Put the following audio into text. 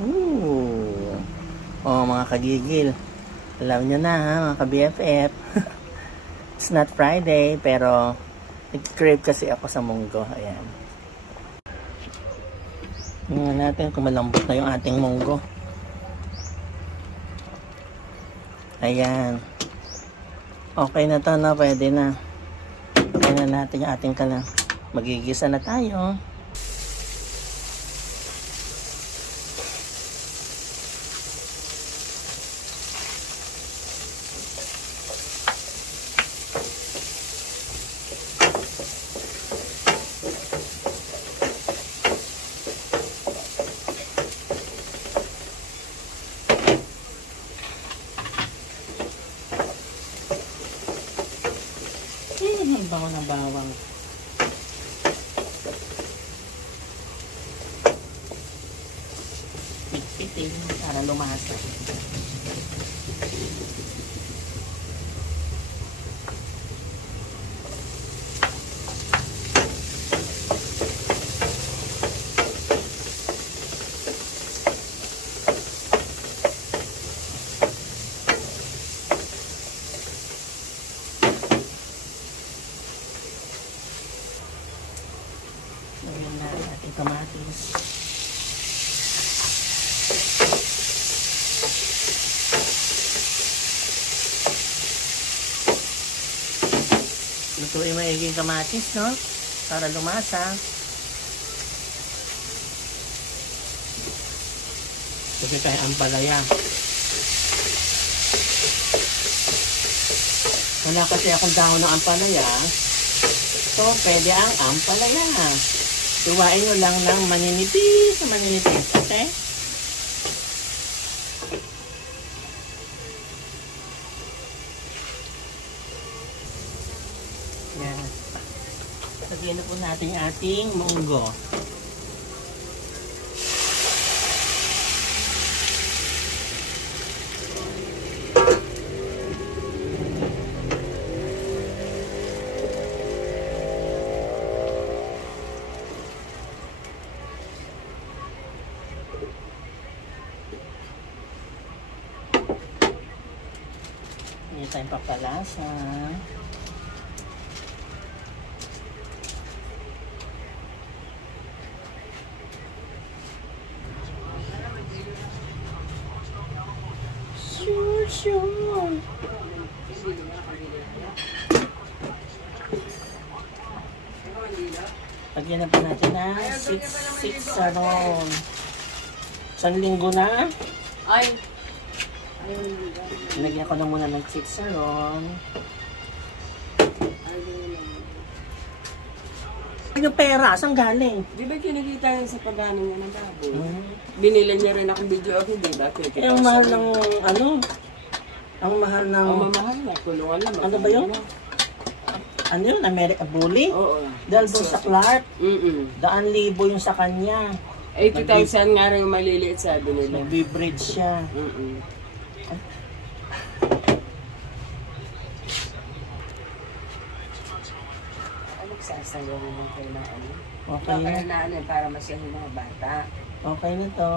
Ooh. Oh, mga kagigil. Alam nyo na ha, mga ka-BFF. It's not Friday, pero nag-crave kasi ako sa munggo. Ayan. Tingnan natin kung malambot na yung ating munggo. Ayan. Okay na to, no? Pwede na. Okay na natin yung ating kalang. Magigisa na tayo. Bango ng bawang. Pit-pitin para lumasa. Lagyan na ating kamatis. Lutuin mo yung kamatis, no? Para lumasa. Kasi tayo ampalaya. Wala kasi akong dahon ng ampalaya. So, pwede ang ampalaya. Tuwain nyo lang ng maninipis na maninipis. Okay? Yan. Lagyan na po natin ating munggo. Hindi tayong papalasa. Sure. Lagyan na pa natin na 6 saron. 1 linggo na. Ay! Lagyan ko na muna ng 6 saron. Yung pera, saan galing? Di ba kinikita yun sa pagano niya ng baboy? Binila niya rin akong video ako, di ba? Ang mahal ng ano? Ang mahal ng... Ang mamahal na, kulungan naman. Ano ba yun? Ano yun? America Bully? Oo. Dahil doon sa Clark, 100,000 yung sa kanya. 80,000 nga rin yung maliliit, sabi nila. Nag-bridge siya. Sasayaw naman kayo ng ano. Okay na. Para masahin mga bata. Okay na to.